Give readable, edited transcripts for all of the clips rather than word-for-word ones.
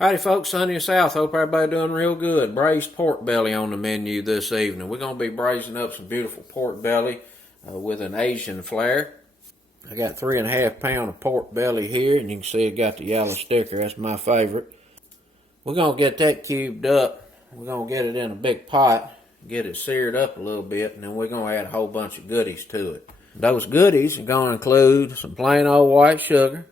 Howdy folks, Sunny and South. Hope everybody doing real good. Braised pork belly on the menu this evening. We're going to be braising up some beautiful pork belly with an Asian flair. I got 3.5 pounds of pork belly here, and you can see it got the yellow sticker. That's my favorite. We're going to get that cubed up. We're going to get it in a big pot, get it seared up a little bit, and then we're going to add a whole bunch of goodies to it. Those goodies are going to include some plain old white sugar.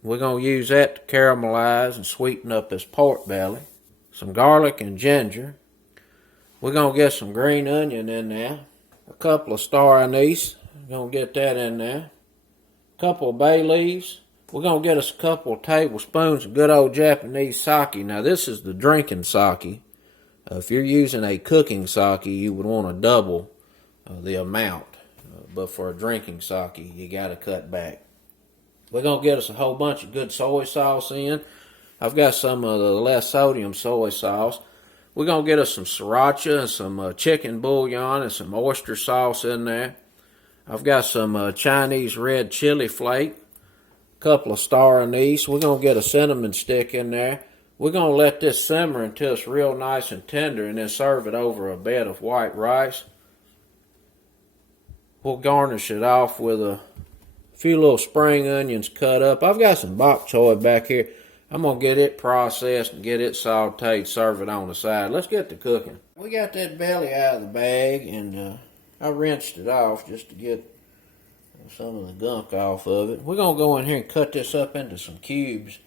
We're going to use that to caramelize and sweeten up this pork belly. Some garlic and ginger. We're going to get some green onion in there. A couple of star anise. We're going to get that in there. A couple of bay leaves. We're going to get us a couple of tablespoons of good old Japanese sake. Now this is the drinking sake. If you're using a cooking sake, you would want to double the amount. But for a drinking sake, you got to cut back. We're going to get us a whole bunch of good soy sauce in. I've got some of the less sodium soy sauce. We're going to get us some sriracha and some chicken bouillon and some oyster sauce in there. I've got some Chinese red chili flake, a couple of star anise. We're going to get a cinnamon stick in there. We're going to let this simmer until it's real nice and tender and then serve it over a bed of white rice. We'll garnish it off with a few little spring onions cut up. I've got some bok choy back here. I'm going to get it processed and get it sauteed, serve it on the side. Let's get to cooking. We got that belly out of the bag, and I rinsed it off just to get some of the gunk off of it. We're going to go in here and cut this up into some cubes.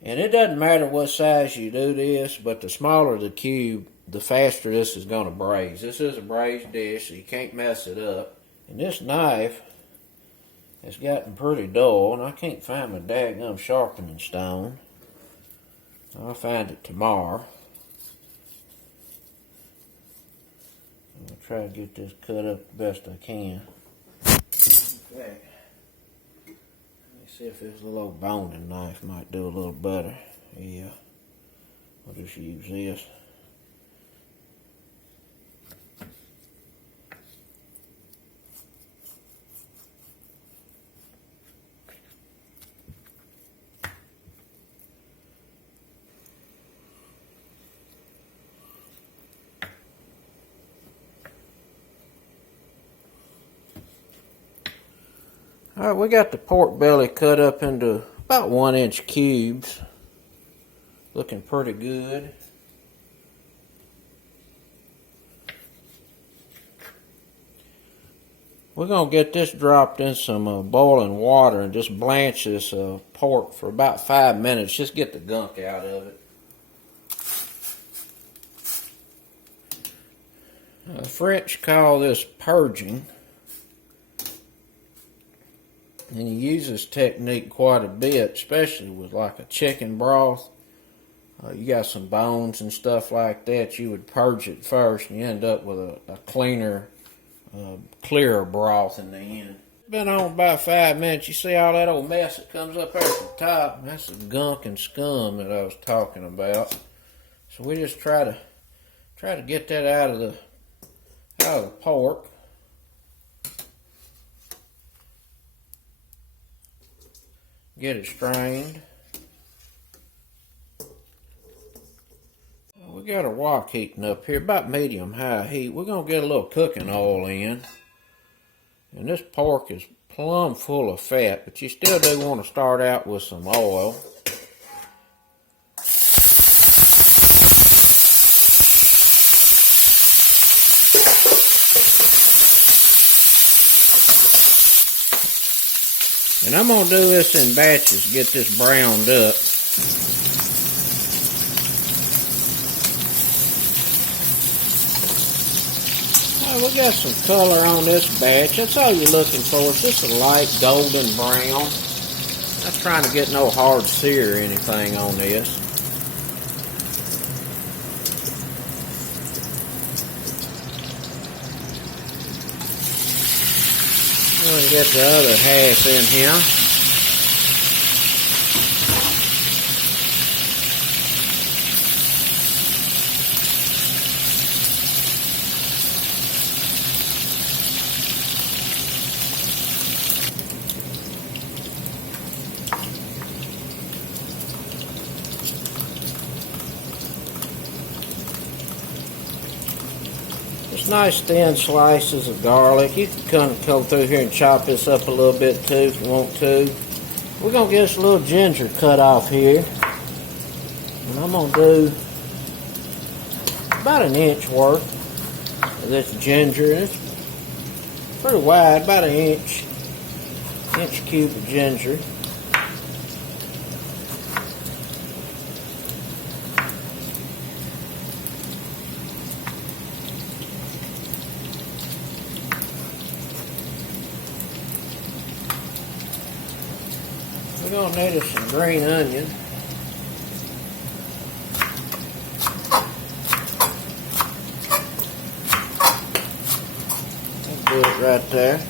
And it doesn't matter what size you do this, but the smaller the cube, the faster this is going to braise. This is a braised dish, so you can't mess it up. And this knife, it's gotten pretty dull, and I can't find my daggum sharpening stone. I'll find it tomorrow. I'm going to try to get this cut up the best I can. Okay. Let me see if this little old boning knife might do a little better. Yeah. I'll just use this. Alright, we got the pork belly cut up into about 1-inch cubes. Looking pretty good. We're going to get this dropped in some boiling water and just blanch this pork for about 5 minutes. Just get the gunk out of it. The French call this purging. And you use this technique quite a bit, especially with like a chicken broth. You got some bones and stuff like that. You would purge it first, and you end up with a cleaner, clearer broth in the end. Been on about 5 minutes. You see all that old mess that comes up there at the top? That's the gunk and scum that I was talking about. So we just try to get that out of the pork. Get it strained. We got our wok heating up here, about medium-high heat. We're going to get a little cooking oil in. And this pork is plumb full of fat, but you still do want to start out with some oil. And I'm going to do this in batches, get this browned up. All right, we got some color on this batch. That's all you're looking for. It's just a light golden brown. Not trying to get no hard sear or anything on this. We'll get the other half in here. nice thin slices of garlic. You can kind of go through here and chop this up a little bit too if you want to. We're going to get us a little ginger cut off here. And I'm going to do about an inch worth of this ginger. It's pretty wide, about an inch cube of ginger. We're going to need some green onion. I'll do it right there.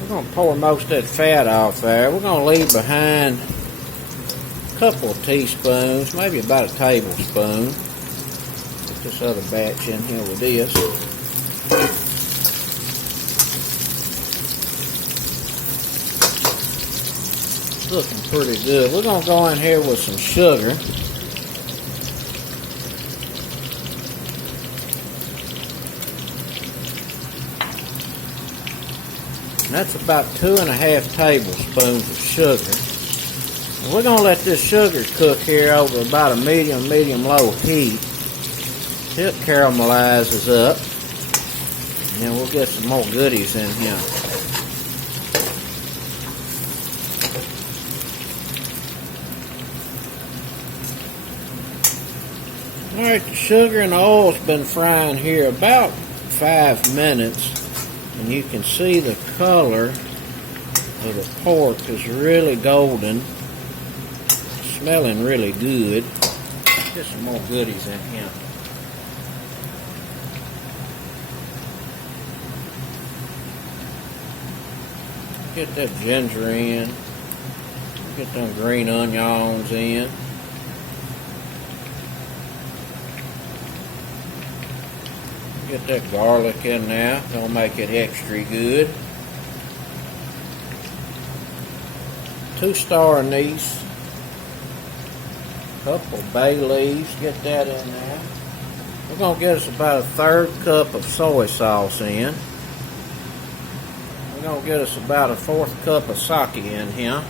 We're going to pour most of that fat off there. We're going to leave behind a couple of teaspoons, maybe about a tablespoon. Put this other batch in here with this. It's looking pretty good. We're going to go in here with some sugar. And that's about 2.5 tablespoons of sugar. And we're going to let this sugar cook here over about a medium-low heat till it caramelizes up. And then we'll get some more goodies in here. Alright, the sugar and the oil's been frying here about 5 minutes. And you can see the color of the pork is really golden. Smelling really good. Get some more goodies in here. Get that ginger in. Get them green onions in. Get that garlic in there. Gonna make it extra good. 2 star anise. Couple bay leaves. Get that in there. We're gonna get us about a 1/3 cup of soy sauce in. We're gonna get us about a 1/4 cup of sake in here.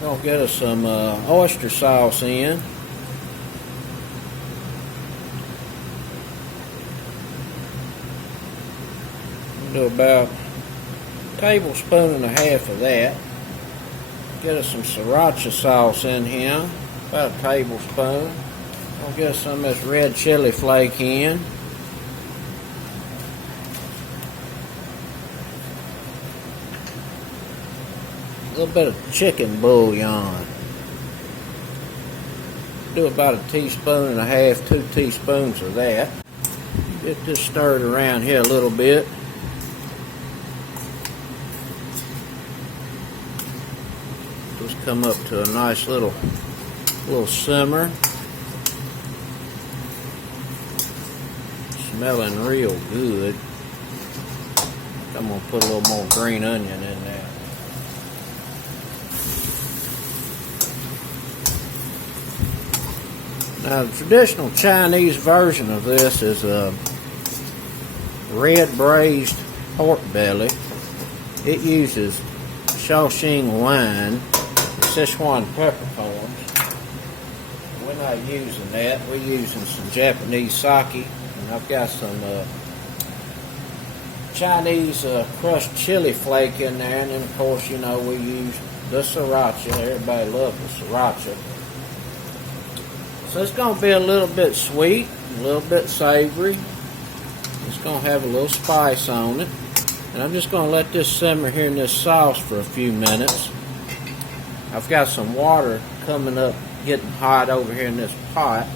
We're gonna get us some oyster sauce in. Do about a 1.5 tablespoons of that. Get us some sriracha sauce in here, about a tablespoon. We'll get some of this red chili flake in. A little bit of chicken bouillon. Do about a 1.5 teaspoons, 2 teaspoons of that. Get this stirred around here a little bit. Come up to a nice little simmer. Smelling real good. I'm gonna put a little more green onion in there. Now the traditional Chinese version of this is a red braised pork belly. It uses Shaoxing wine, Sichuan peppercorns. We're not using that. We're using some Japanese sake, and I've got some Chinese crushed chili flake in there, and then of course, you know, we use the sriracha. Everybody loves the sriracha. So it's going to be a little bit sweet, a little bit savory. It's going to have a little spice on it. And I'm just going to let this simmer here in this sauce for a few minutes. I've got some water coming up, getting hot over here in this pot.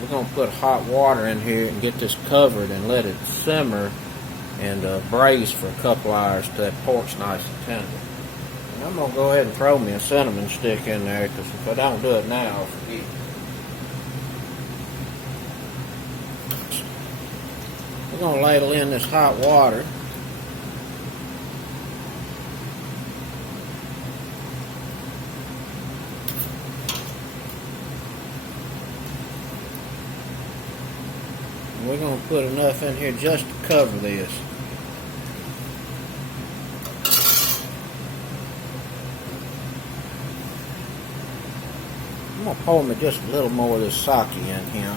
We're going to put hot water in here and get this covered and let it simmer and braise for a couple hours till that pork's nice and tender. And I'm going to go ahead and throw me a cinnamon stick in there, because if I don't do it now, I'll forget. going to ladle in this hot water. And we're going to put enough in here just to cover this. I'm going to pour me just a little more of this sake in here.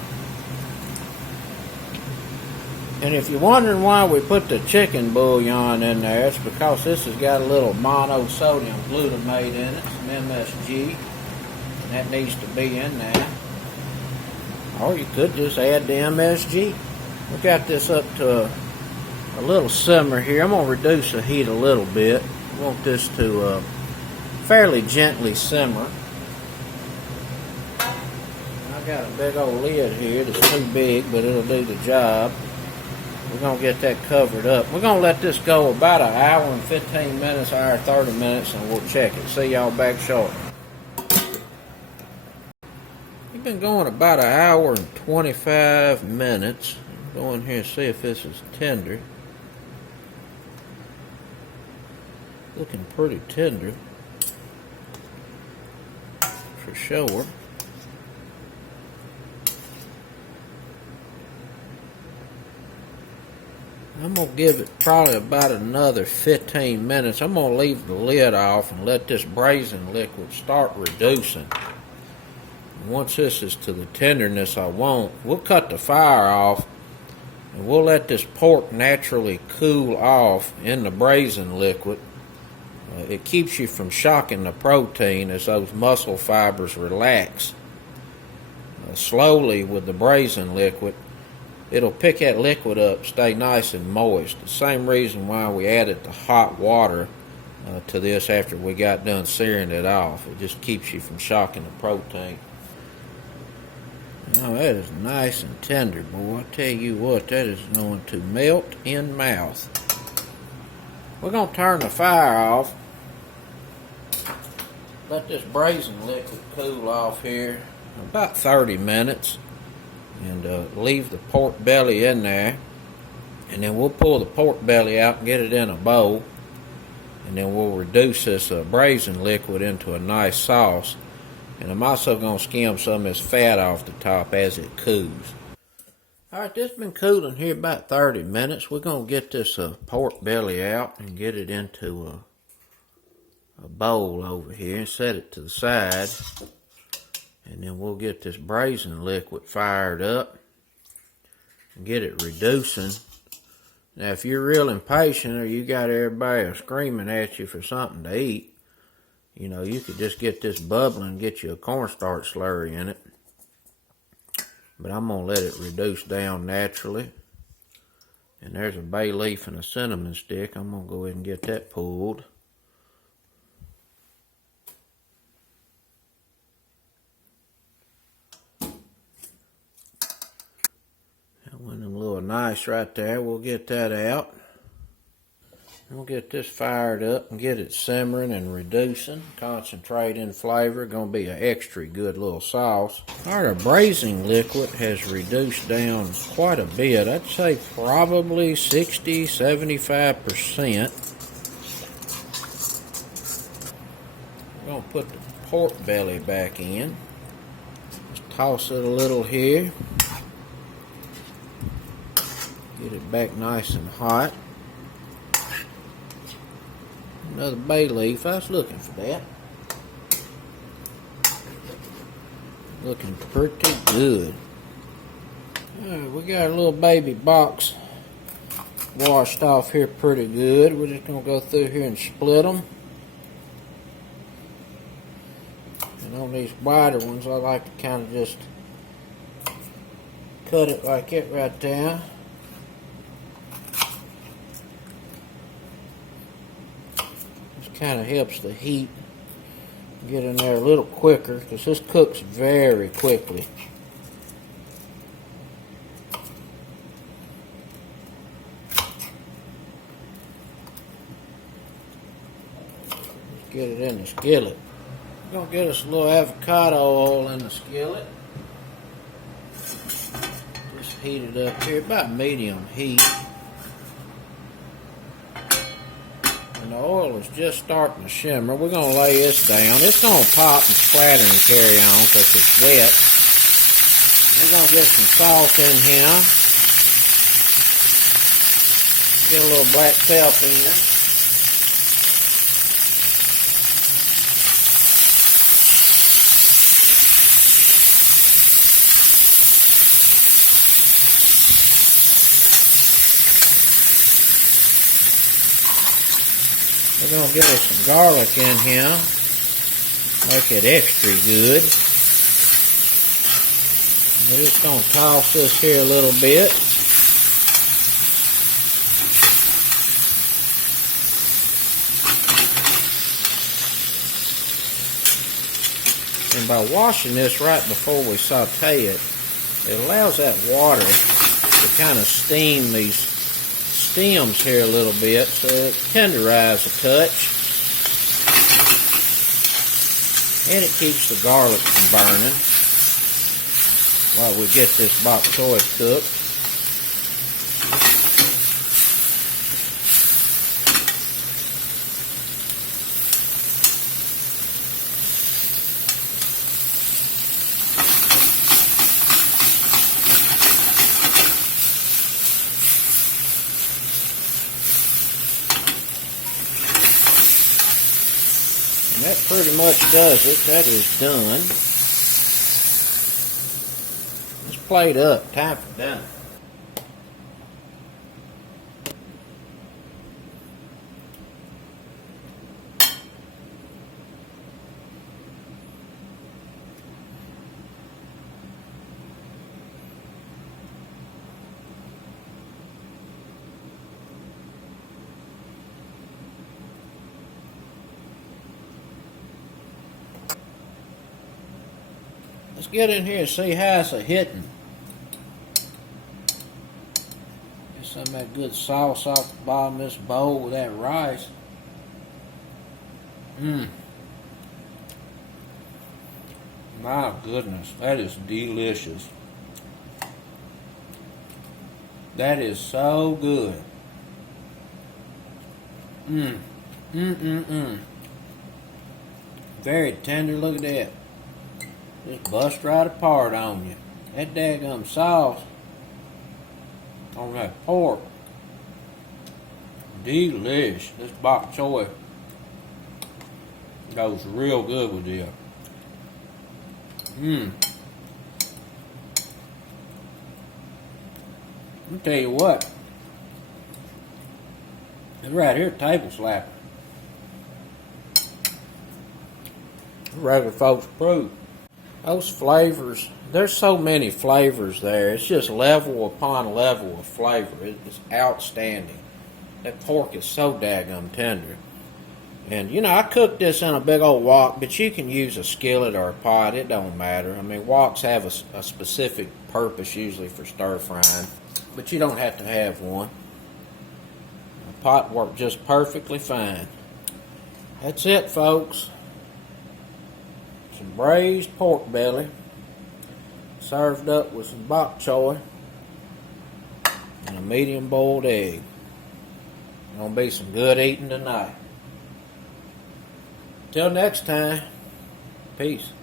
And if you're wondering why we put the chicken bouillon in there, it's because this has got a little monosodium glutamate in it, some MSG, and that needs to be in there. Or you could just add the MSG. We got this up to a little simmer here. I'm going to reduce the heat a little bit. I want this to fairly gently simmer. I got a big old lid here that's too big, but it'll do the job. We're going to get that covered up. We're going to let this go about an hour and 15 minutes, hour 30 minutes, and we'll check it. See y'all back shortly. We've been going about an hour and 25 minutes. Go in here and see if this is tender. Looking pretty tender, for sure. I'm going to give it probably about another 15 minutes. I'm going to leave the lid off and let this braising liquid start reducing. And once this is to the tenderness I want, we'll cut the fire off and we'll let this pork naturally cool off in the braising liquid. It keeps you from shocking the protein as those muscle fibers relax. Slowly with the braising liquid, it'll pick that liquid up, stay nice and moist. The same reason why we added the hot water to this after we got done searing it off. It just keeps you from shocking the protein. Now that is nice and tender, boy. I tell you what, that is going to melt in mouth. We're going to turn the fire off. Let this braising liquid cool off here about 30 minutes. And leave the pork belly in there, and then we'll pull the pork belly out and get it in a bowl, and then we'll reduce this braising liquid into a nice sauce. And I'm also going to skim some of this fat off the top as it cools. Alright, this has been cooling here about 30 minutes. We're going to get this pork belly out and get it into a bowl over here and set it to the side. And then we'll get this braising liquid fired up and get it reducing. Now, if you're real impatient or you got everybody screaming at you for something to eat, you know, you could just get this bubbling and get you a cornstarch slurry in it. But I'm going to let it reduce down naturally. And there's a bay leaf and a cinnamon stick. I'm going to go ahead and get that pulled. One of them little nice right there. We'll get that out. We'll get this fired up and get it simmering and reducing. Concentrate in flavor. Going to be an extra good little sauce. Alright, our braising liquid has reduced down quite a bit. I'd say probably 60-75%. We're going to put the pork belly back in. Just toss it a little here. Get it back nice and hot. Another bay leaf. I was looking for that. Looking pretty good. Alright, we got a little baby box washed off here pretty good. We're just going to go through here and split them. And on these wider ones, I like to kind of just cut it like that right there. Kind of helps the heat get in there a little quicker because this cooks very quickly. Let's get it in the skillet. We're going to get us a little avocado oil in the skillet. Just heat it up here, about medium heat. And the oil is just starting to shimmer. We're going to lay this down. It's going to pop and splatter and carry on because it's wet. We're going to get some salt in here. Get a little black pepper in. We're going to get us some garlic in here, make it extra good. We're just going to toss this here a little bit. And by washing this right before we saute it, it allows that water to kind of steam these stems here a little bit, so it tenderizes a touch, and it keeps the garlic from burning while we get this bok choy cooked. And that pretty much does it. That is done. Let's plate up. Time for dinner. Let's get in here and see how it's a-hitting. Get some of that good sauce off the bottom of this bowl with that rice. My goodness, that is delicious. That is so good. Very tender, look at that. Just bust right apart on you. That daggum sauce on that pork. Delish. This bok choy goes real good with this. I'll tell you what. This right here, table slapper. Regular folks approve. Those flavors, there's so many flavors there. It's just level upon level of flavor. It's outstanding. That pork is so daggum tender. And, you know, I cooked this in a big old wok, but you can use a skillet or a pot. It don't matter. I mean, woks have a specific purpose usually for stir frying, but you don't have to have one. A pot worked just perfectly fine. That's it, folks. Some braised pork belly, served up with some bok choy and a medium boiled egg. Gonna be some good eating tonight. Till next time, peace.